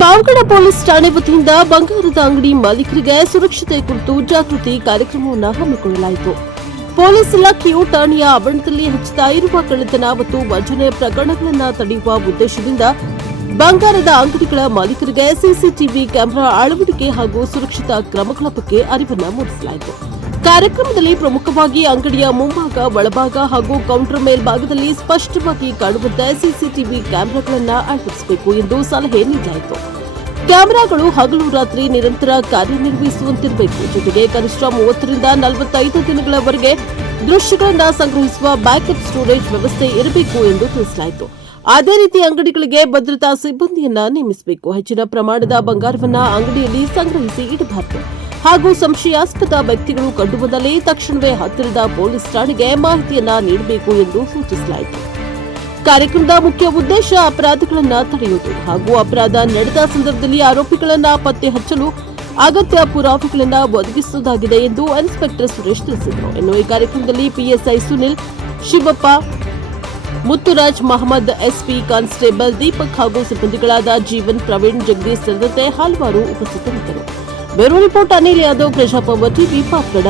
Pavagada police ಠಾಣೆ ವತಿಯಿಂದ ಬಂಗಾರದ ಅಂಗಡಿ ಮಾಲೀಕರಿಗೆ ಸುರಕ್ಷತೆ ಕುರಿತು ಜಾಗೃತಿ ಕಾರ್ಯಕ್ರಮವನ್ನು ಹಮ್ಮಿಕೊಳ್ಳಲಾಯಿತು. ಪೊಲೀಸ್ ಇಲಾಖೆಯು ಠಾಣೆಯ ಆವರಣದಲ್ಲಿ ಹೆಚ್ಚುತ್ತಾ ಇರುವ ಕಳ್ಳತನ ಮತ್ತು ವಂಚನೆ ಪ್ರಕರಣಗಳನ್ನು ತಡೆಯುವ ಉದ್ದೇಶದಿಂದ ಬಂಗಾರದ ಅಂಗಡಿಗಳ ಮಾಲೀಕರಿಗೆ ಸಿಸಿಟಿವಿ ಕ್ಯಾಮೆರಾ ಅಳವಡಿಕೆ ಹಾಗೂ ಸುರಕ್ಷತಾ ಕ್ರಮಗಳ ಬಗ್ಗೆ ಅರಿವನ್ನು ಮೂಡಿಸಲಾಯಿತು. ಕಾರ್ಯಕ್ರಮದಲ್ಲಿ ಪ್ರಮುಖವಾಗಿ ಅಂಗಡಿಯ ಮುಂಭಾಗ, ಒಳಭಾಗ ಹಾಗೂ ಕೌಂಟರ್ ಮೇಲ್ಭಾಗದಲ್ಲಿ ಸ್ಪಷ್ಟವಾಗಿ ಕಾಣುವಂತೆ ಸಿಸಿಟಿವಿ ಕ್ಯಾಮೆರಾಗಳನ್ನು ಅಳವಡಿಸಬೇಕು ಎಂದು ಸಲಹೆ ನೀಡಲಾಯಿತು. ಕ್ಯಾಮೆರಾಗಳು ಹಗಲು ರಾತ್ರಿ ನಿರಂತರ ಕಾರ್ಯನಿರ್ವಹಿಸುವಂತಿರಬೇಕು. ಜೊತೆಗೆ ಕನಿಷ್ಠ 30 ರಿಂದ 45 ದಿನಗಳವರೆಗೆ ದೃಶ್ಯಗಳನ್ನು ಸಂಗ್ರಹಿಸುವ ಬ್ಯಾಕಪ್ ಸ್ಟೋರೇಜ್ ವ್ಯವಸ್ಥೆ ಇರಬೇಕು ಎಂದು ತಿಳಿಸಲಾಯಿತು. ಅದೇ ರೀತಿ ಅಂಗಡಿಗಳಿಗೆ ಭದ್ರತಾ ಸಿಬ್ಬಂದಿಯನ್ನ ನೇಮಿಸಬೇಕು. ಹೆಚ್ಚಿನ ಪ್ರಮಾಣದ ಬಂಗಾರವನ್ನ ಅಂಗಡಿಯಲ್ಲಿ ಸಂಗ್ರಹಿಸಿ ಇಡಬಾರದು ಹಾಗೂ ಸಂಶಯಾಸ್ಪದ ವ್ಯಕ್ತಿಗಳು ಕಂಡುಬಂದಲ್ಲಿ ತಕ್ಷಣವೇ ಹತ್ತಿರದ ಪೊಲೀಸ್ ಠಾಣೆಗೆ ಮಾಹಿತಿಯನ್ನ ನೀಡಬೇಕು ಎಂದು ಸೂಚಿಸಲಾಯಿತು. ಕಾರ್ಯಕ್ರಮದ ಮುಖ್ಯ ಉದ್ದೇಶ ಅಪರಾಧಗಳನ್ನು ತಡೆಯುವುದು ಹಾಗೂ ಅಪರಾಧ ನಡೆದ ಸಂದರ್ಭದಲ್ಲಿ ಆರೋಪಿಗಳನ್ನು ಪತ್ತೆ ಹಚ್ಚಲು ಅಗತ್ಯ ಪುರಾವೆಗಳನ್ನು ಒದಗಿಸುವುದಾಗಿದೆ ಎಂದು ಇನ್ಸ್ಪೆಕ್ಟರ್ ಸುರೇಶ್ ತಿಳಿಸಿದರು. ಇನ್ನು ಈ ಕಾರ್ಯಕ್ರಮದಲ್ಲಿ PSI Sunil, Shivappa, Muthuraj, Mohammed, SP constable Deepak ಹಾಗೂ ಸಿಬ್ಬಂದಿಗಳಾದ ಜೀವನ್, ಪ್ರವೀಣ್, ಜಗದೀಶ್ ಸೇರಿದಂತೆ ಹಲವಾರು ಉಪಸ್ಥಿತರಿದ್ದರು. Bureau report Anil Yadav, Prajaprabha TV, Pavagada.